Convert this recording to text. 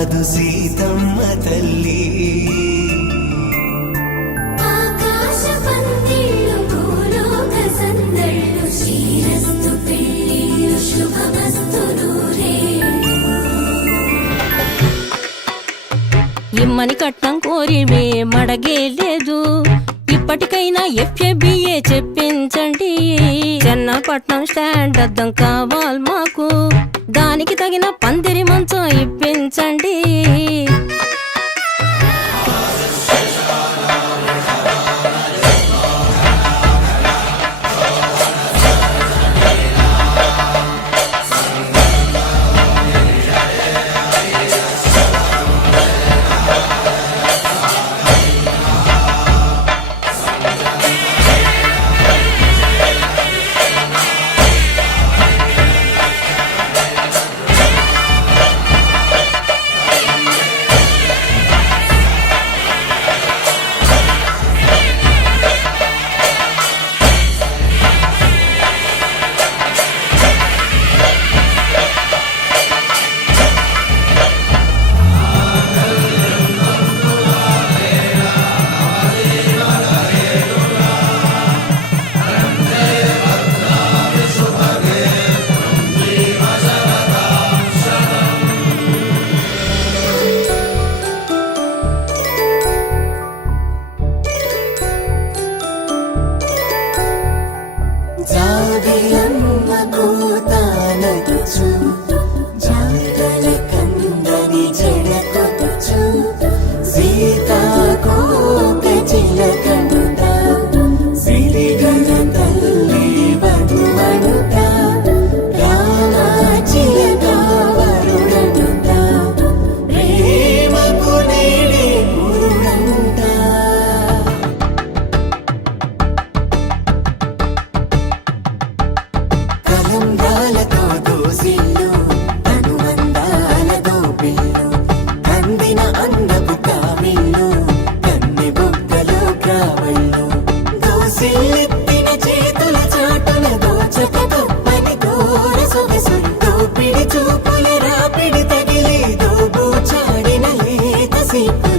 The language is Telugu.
కాదు సీతమ్మ తల్లి. ఆకాశ పందిళ్ళు భూలోక సందళ్ళు శ్రీరస్తు పెళ్ళిళ్ళు శుభమస్తు నూరేళ్ళు. ఇమ్మని కట్నం కోరి మడగేలేదు, ఇప్పటికైనా FABA చెప్పించండి. చెన్నపట్నం స్టాండ్ అద్దం కావాలి మాకు, దానికి తగిన పందిరి మంచం ఇప్పించండి. జాబిలమ్మ కూతానదుచు, జాగల కందని జడకొదుచు, సీతాకోక చిలకనుత, సిరిగల తల్లి వధువనుత, రామచిలక వరుడనుత, ప్రేమకు నేడే పురుడంట. కలంబ్రాలతో దోసిళ్ళు, అనుబంధాలతో పిల్లు, అందిన అందపు కావిళ్ళు, కన్నె బుగ్గలో కావళ్ళు, దోసిళ్ళెత్తిన చేతుల చాటున దోచక తప్పని దూర సొగసులు, దోపిడి చూపుల రాపిడి తగిలి దోబూచాడిన లేత సీపు.